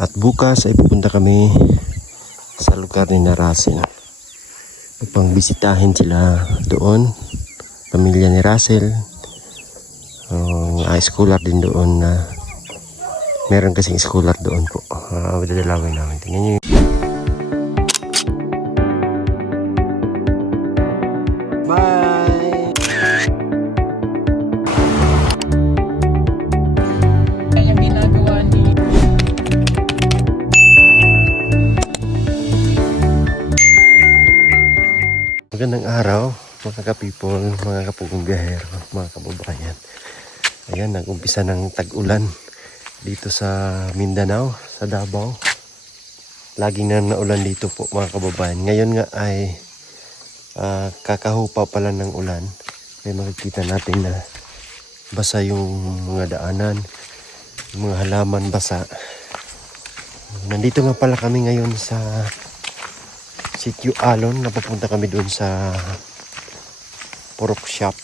At bukas ay pupunta kami sa lugar ni Russell upang bisitahin sila doon, pamilya ni Russell. Scholar din doon na meron kasing scholar doon po. Dadalawin namin. Tingnan nyo. Bye! Kaya ginagawa ni Magandang araw mga ka-people, mga kapugong biyahero, mga kababayan. Ayan, nag-umpisa ng tag-ulan dito sa Mindanao, sa Davao. Laging na naulan dito po mga kababayan. Ngayon nga ay kakahupa pala ng ulan. May makikita natin na basa yung mga daanan, yung mga halaman basa. Nandito nga pala kami ngayon sa Sitio Alon. Napapunta kami doon sa pork shop.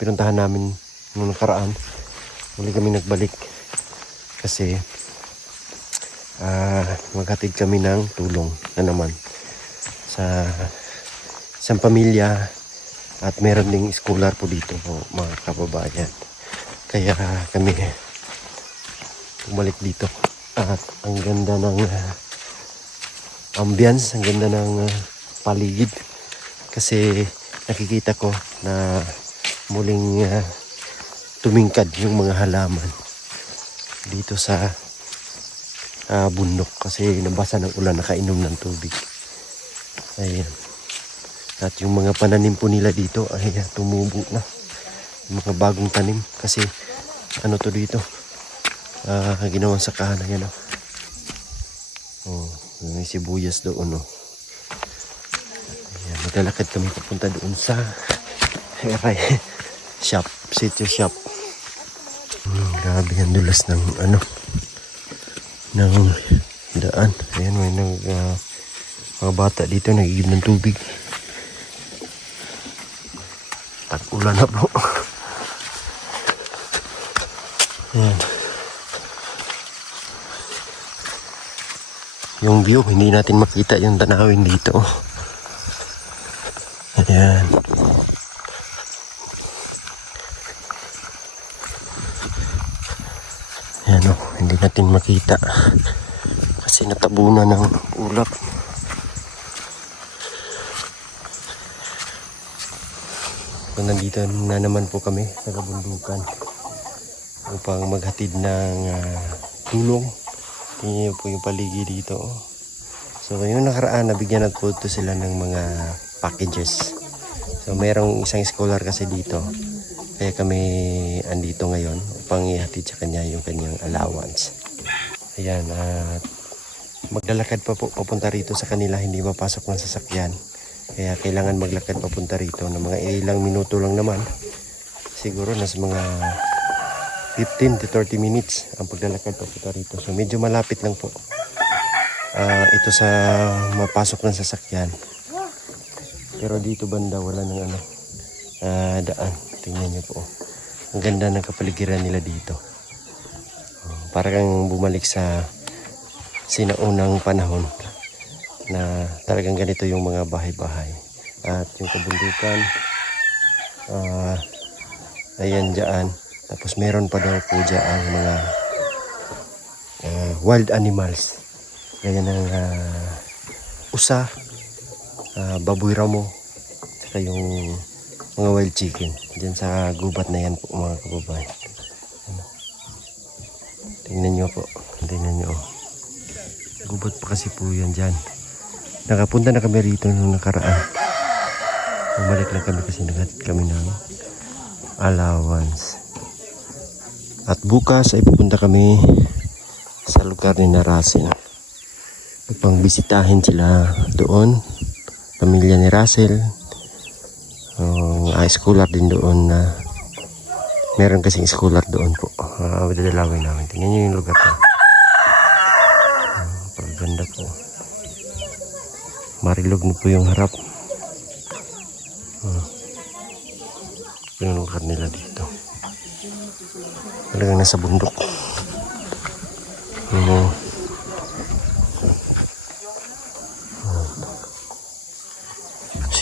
Pinuntahan namin nung nakaraan. Muli kami nagbalik kasi maghatid kami ng tulong na naman sa isang pamilya at meron ding scholar po dito po mga kababayan. Kaya kami bumalik dito at ang ganda ng ambience, ang ganda ng paligid kasi nakikita ko na muling tumingkad yung mga halaman dito sa bundok kasi nabasa ng ulan, nakainom ng tubig. Ayan. At yung mga pananim po nila dito ay tumubo na, yung mga bagong tanim kasi ano to dito, ginawang sakahan. Ayan o. May sibuyas doon o. Ayan, maglalakad kami papunta doon sa shop, Sitio shop. Grabe ang dulas ng ng daan. Ayan, may mga bata dito nag-iigib ng tubig. Tag-ulan na po. Ayan. Yung view, hindi natin makita yung tanawin dito. Ayan. Ayan o, hindi natin makita kasi natabunan ng ulap. So, nandito na naman po kami sa kabundukan upang maghatid ng tulong. Tingnan niyo po yung paligid dito. So yung nakaraan nabigyan ng photo sila ng mga packages. So mayroong isang scholar kasi dito. Kaya kami andito ngayon upang ihatid sa kanya yung kanyang allowance. Ayan, at maglalakad pa po papunta rito sa kanila, hindi mapasok ng sasakyan. Kaya kailangan maglakad papunta rito ng mga ilang minuto lang naman. Siguro nas mga 15 to 30 minutes ang paglalakad papunta rito. So medyo malapit lang po. Ito sa mapasok ng sasakyan. Pero dito banda wala ng daan. Tingnan niyo po. Ang ganda ng kapaligiran nila dito. Para kang bumalik sa sinaunang panahon na talagang ganito yung mga bahay-bahay. At yung kabundukan, ayan dyan. Tapos meron pa daw po dyan ang mga wild animals. Gaya ng usa, baboy ramo, saka yung mga wild chicken. Diyan sa gubat na yan po mga kababayan. Tingnan nyo po. Tingnan nyo. Gubat pa kasi po yan dyan. Nakapunta na kami rito nung nakaraan. Bumalik lang kami kasi naghatid kami ng allowance. At bukas ay pupunta kami sa lugar ni Russell upang bisitahin sila doon, pamilya ni Russell. Scholar din doon na meron kasing scholar doon po. Dadalawin namin. Tingnan nyo yung lugar po. Paganda po. Marilog na po yung harap. Yung lugar nila dito. Talagang nasa bundok.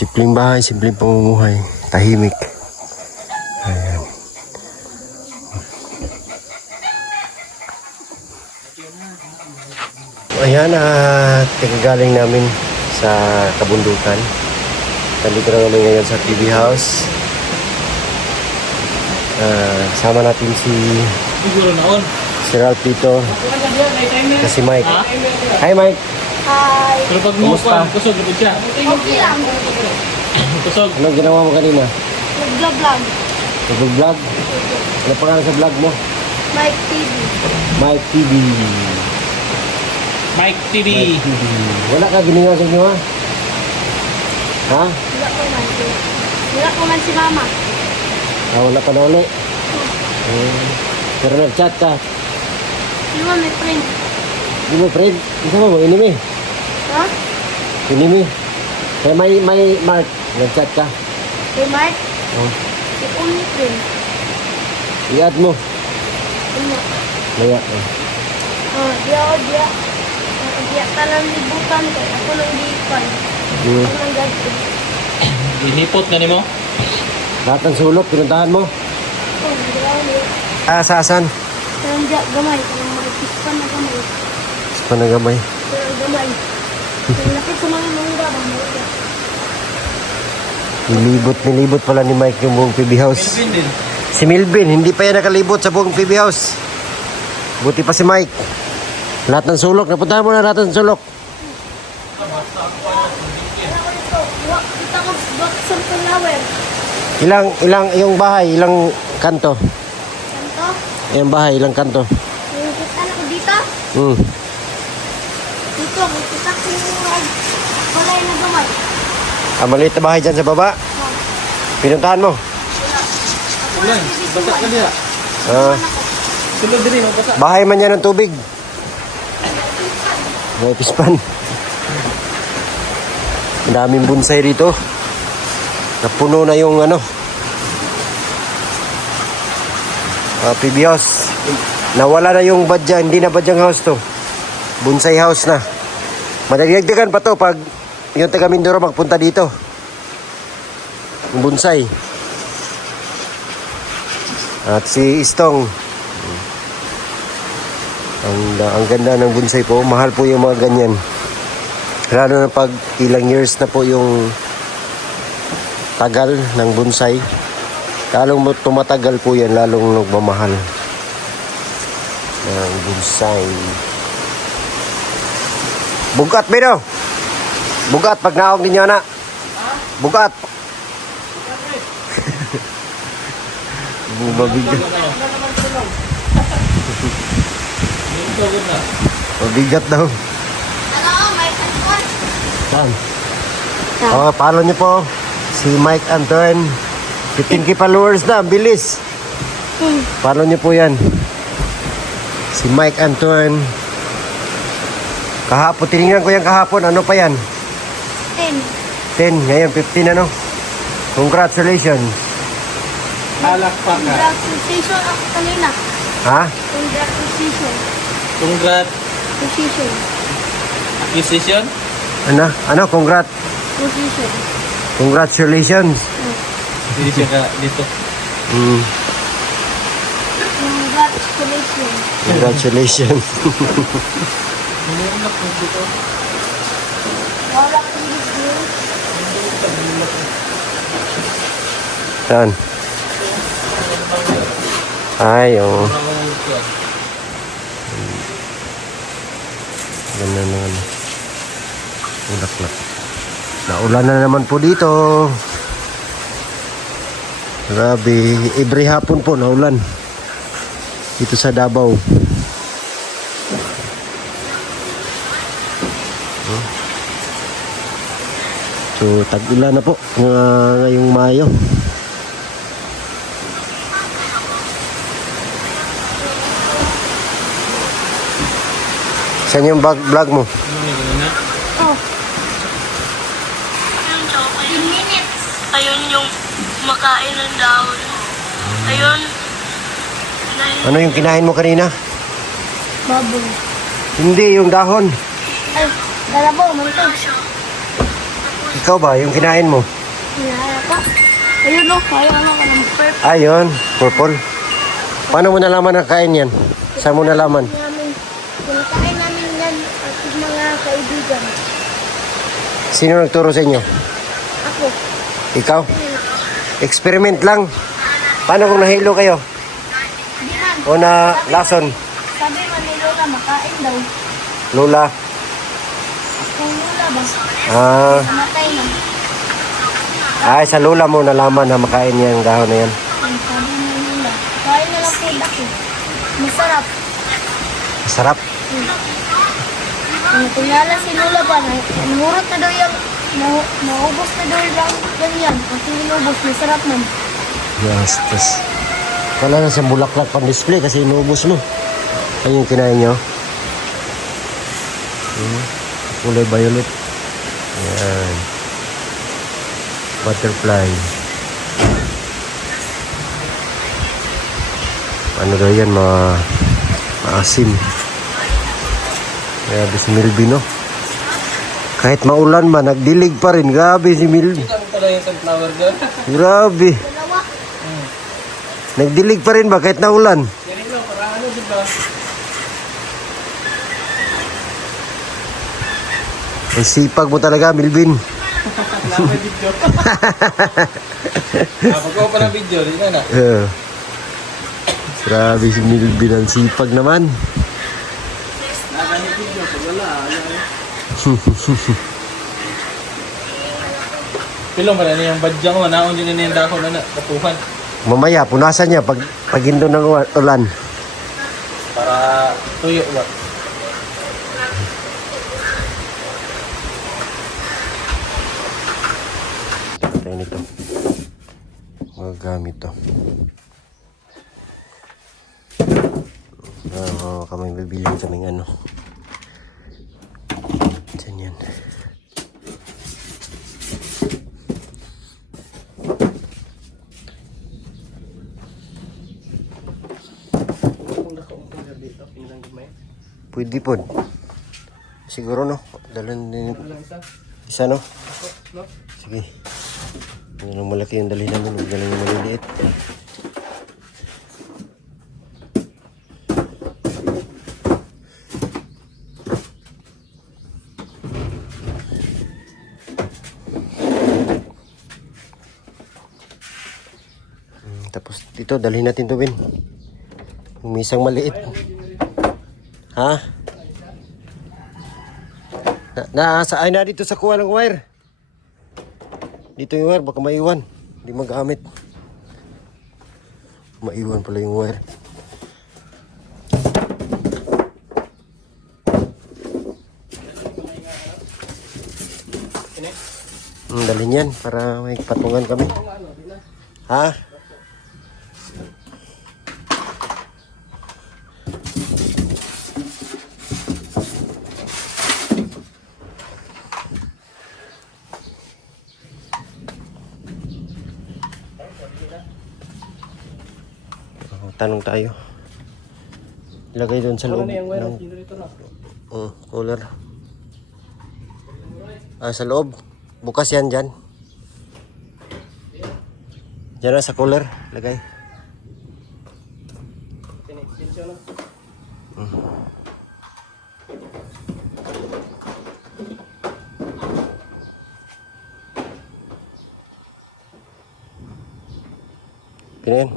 Simpleng bahay, simpleng pamumuhay. Tahimik. Ayan. Ayan, tigagaling namin sa kabundukan. Nandito na kami ngayon sa TV house. Sama natin si Siguro naon. Ralph dito. Si Mike. Hi Mike. Hi. Pero pag mo Kumusta? pa, kusog na siya. Okay lang. Kusog. Anong ginawa mo kanina? Nag-vlog. Nag-vlog? Ano pangalan sa vlog mo? Mike TV. Mike TV. Mike TV. Mike TV. Wala ka ginawa sa inyo ha? Ha? Wala ko man. Wala ko man si mama. Wala pa na ulit. Pero nag-chat ka. Di ba may friend? Di mo friend? Isa mo, inimi. Ha? Inimi. Kaya may Mark. Nag-chat ka. Kay Mike? Oh. Si only friend. I-add mo. Ano? Kaya. Dia. Dia talang libutan ko. Ako nang lipan. Ako nang gadto. Inipot na nimo. Lahat ng sulok, pinuntahan mo. Oh, dia. Saan? Talang dia gamay. Talang mag-ispan na gamay. Sa panagamay. Talang gamay. Talang laki sa mga mangga. Mangga. Nilibot pala ni Mike yung buong PB house. Pin din. Si Milvin, hindi pa yan nakalibot sa buong PB house. Buti pa si Mike. Lahat ng sulok, napuntahan mo na lahat ng sulok. Kita ko box ng flower. Ilang yung bahay, ilang kanto? Kanto? Yung bahay, ilang kanto? Yung kita na ko dito. Dito, kita ko yung balay na gamay. Maliit na bahay dyan sa baba. Pinuntahan mo. Ulan, basa ka niya. Sulod din mo basa. Bahay man yan ng tubig. May pispan. Ang daming bonsai rito. Napuno na yung PB house. Nawala na yung badya. Hindi na badyang house to. Bonsai house na. Madagdagan pa to pag yung taga Mindoro magpunta dito. Yung bonsai. At si Istong. Ang ganda ng bonsai po. Mahal po yung mga ganyan. Lalo na pag ilang years na po yung tagal ng bonsai. Lalong tumatagal po yan. Lalong nagmamahal ng bonsai. Bugat, Bino! Bugat pag naog ninyo na. Bugat. Mabigat. Mabigat daw. Hello, Mike Anton. Saan? Follow niyo po si Mike Anton. 15k followers na, ang bilis. Follow niyo po yan. Si Mike Anton. Kahapon, tinignan ko yan kahapon. Ano pa yan? 10, ngayon 15 Congratulations. Palakpakan. Congratulations ako kanina. Ha? Congratulations. Acquisition. Position. Congratulations. Hindi siya ka dito. Congratulations. Congratulations. Wala ko dito. Saan? Ay, oh. Ganda naman. Ulaklak. Naulan na naman po dito. Grabe. Every hapon po naulan. Dito sa Davao. So, tag-ulan na po ngayong Mayo. Saan yung vlog mo? Oh. 15 minutes. Ayun yung makain ng dahon. Ayun. Ano yung kinain mo kanina? Baboy. Hindi, yung dahon. Ay, galabo, manto. Ikaw ba, yung kinain mo? Hinahaya ka. Ayun no, kaya ano ka ng perfect Ayun, purple. Paano mo nalaman na kain yan? Saan mo nalaman? namin. Kinakain namin yan at yung mga kaibigan. Sino nagturo sa inyo? Ako. Ikaw? Experiment lang. Paano kung nahilo kayo? Di man. O na lason? Sabi man ni Lola, makain daw. Lola? Kung Lola ba? Ah, Matay na. ay sa lola mo nalaman na makain yan dahon na yan. Ang sabi ni Lola, kain na lang po ako. Masarap. Sarap. Ang tingala si Lola ba, nahurot na daw yung, naubos na daw yung yan. Ang inubos, masarap man. Yes, tas. Wala na siyang bulaklak pang display kasi inuubos mo. Ayun yung kinain nyo. Kulay violet. Yan. Butterfly. Ano daw yan, maasim. Grabe si Milby, no? Kahit maulan ba, nagdilig pa rin. Grabe si Milby. Ito pala yung sunflower doon. Grabe. Dalawa. Nagdilig pa rin ba kahit naulan? Yan lang, para ano, di ba? Ang sipag mo talaga, Milvin. Wala may video. Pagkawa pa ng video, di na na. Grabe si Milvin, ang sipag naman. Nakakanya video, pag wala, ayaw. Pilong ba na niyang badyang mo, naon din na niyang dako na kapuhan. Mamaya, punasan niya pag hindo ng ulan. Para tuyo ba? Tayo nito. Magagamit to. Kami bibiling kaming ano. Diyan yan. Pwede po. Siguro no. Dalan din. Isa no? Sige. Yan ang malaki yung dalhin namin. Huwag galing yung maliliit. Tapos dito, dalhin natin to, Ben. Yung misang maliit. Ha? Ay na dito sa kuha ng wire. Dito yung wire, baka maiwan. Hindi magamit. Maiwan pala yung wire. Dalhin yan para may patungan kami. Ha? Tanong tayo. Ilagay doon sa loob. Cooler. Sa loob. Bukas yan dyan. Dyan na sa cooler. Lagay. Pinayin.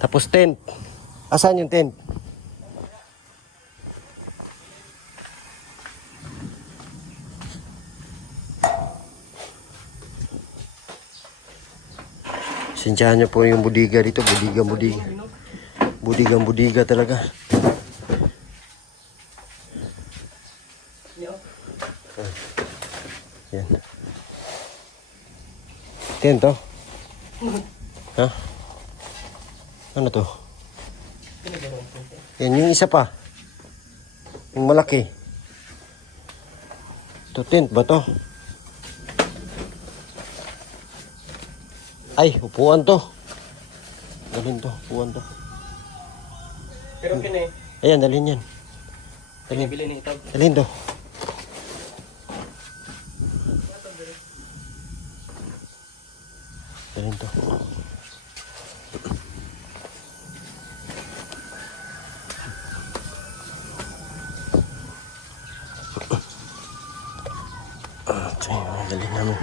Tapos tent. Asan yung tent? Sinsyahan niyo po yung budiga dito. Budiga. Budiga talaga. Yan. Tent to? Ha? Ano to? Yan yung isa pa. Yung malaki. Ito tent ba to? Ay, upuan to. Dalhin to, upuan to. Pero kini, Ayan, dalhin yan. Pinibili ni ito. Dalhin to. Dalhin to. Ito yung dalhin namin.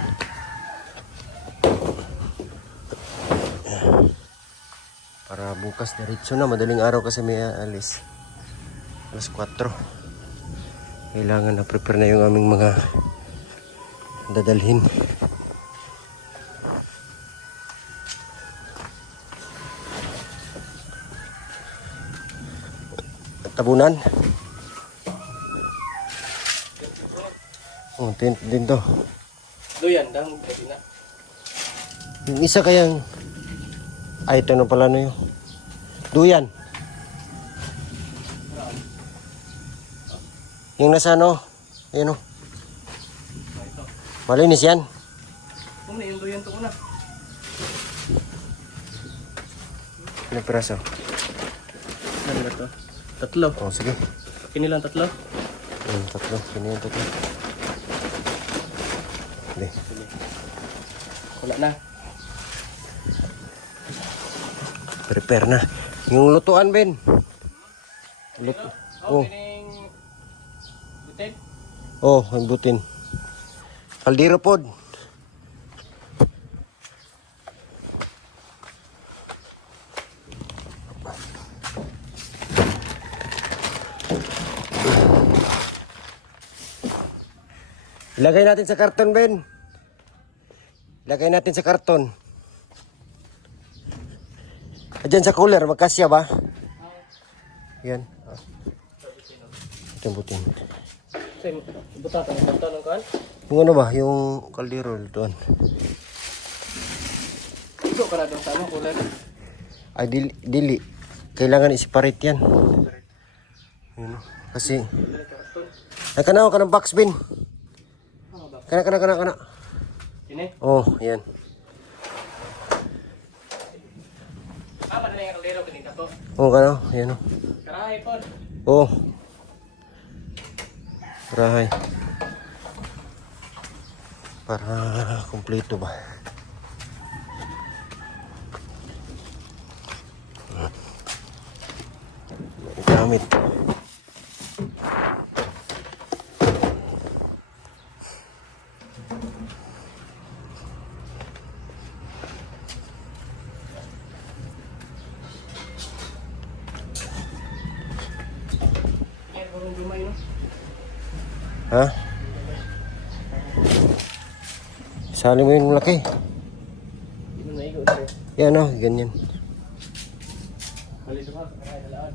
Para bukas diretso na, madaling araw kasi may alis. Alas 4. Kailangan na prepare na yung aming mga dadalhin. Tabunan. Oh, tent din to. Doyan, dahil pwede na. Yung isa kayang... Ay, ito na pala na yun. Duyan. Yung nasa ano? Ayan o. Malinis yan. Una, yung doyan to una. Ano piraso? Ano ba to? Tatlo. Oh, sige. Kinilang tatlo? Tatlo. Sino yung tatlo? Hindi. Wala na. Prepare na. Yung lutuan, Ben. Oh. Kining... Butin? Oh, ang butin. Kaldero pod. Ilagay natin sa karton, Ben. Ilagay natin sa karton. Diyan sa cooler, magkasya ba? Yan. Ito yung butin. Kasi butatan. Butatan ng kaan? Yung ano ba? Yung kaldero doon. Ito ka na doon sa ano, kulay. Ay, dili. Kailangan i-separate yan. Yun, kasi... Ay, kana ng box, bin. Kana. Sini? Oh, yan. Apa na yung kaldero kanina to? Oh, kana. Yan o. Karahay po. Oh. Rahay. Para kumpleto ba? Gamit. Yan, parang lumay, no? Ha? Sali mo yung laki. Hindi mo naigo ito. Yan o, ganyan. Halito ka, sa karahay na laan.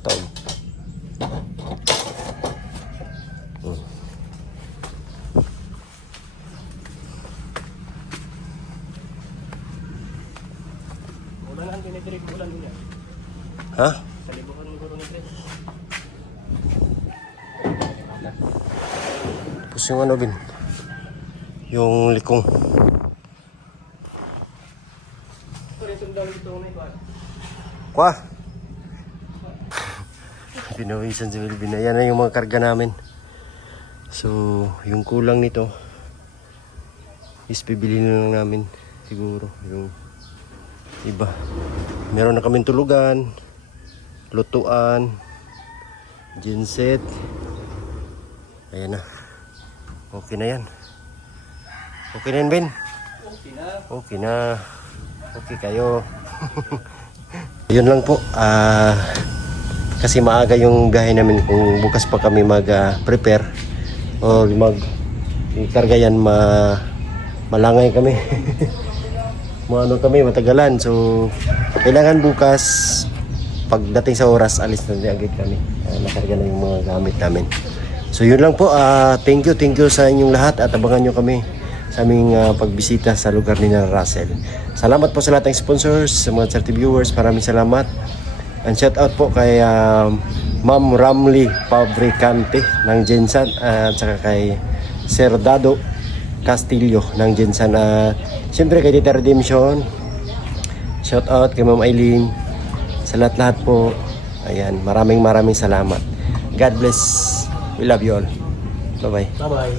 Taon. Ulan ang dinidirig ulan niya. Ha? Sa libukan ng guro ni Chris. Tapos yung ano, bin? Yung likong. Ito rin sundaw dito may kuwan. Kwa! Pinawisan si Wilvin. Ayan na yung mga karga namin. So, yung kulang nito is bibili na lang namin siguro yung iba. Meron na kaming tulugan, lutuan, genset. Ayan na. Okay na yan. Okay na yan, Ben? Okay na. Okay na. Okay kayo. Yun lang po. Kasi maaga yung biyahe namin. Kung bukas pa kami mag-prepare o mag-karga yan, malangay kami. Maano kami, matagalan. So, kailangan bukas, pagdating sa oras, alis na agad kami. Nakarga na yung mga gamit namin. So, yun lang po. Thank you sa inyong lahat at abangan nyo kami sa aming pagbisita sa lugar ni Russell. Salamat po sa lahat ng sponsors, sa mga charity viewers. Maraming salamat. And shout out po kay Ma'am Ramli Fabricante ng Jensan at saka kay Sir Dado Castillo ng Jensan. Siyempre kay Tita Redemption, Shout out kay Ma'am Eileen. Sa lahat-lahat po. Ayan, maraming salamat. God bless. We love you all. Bye-bye. Bye-bye.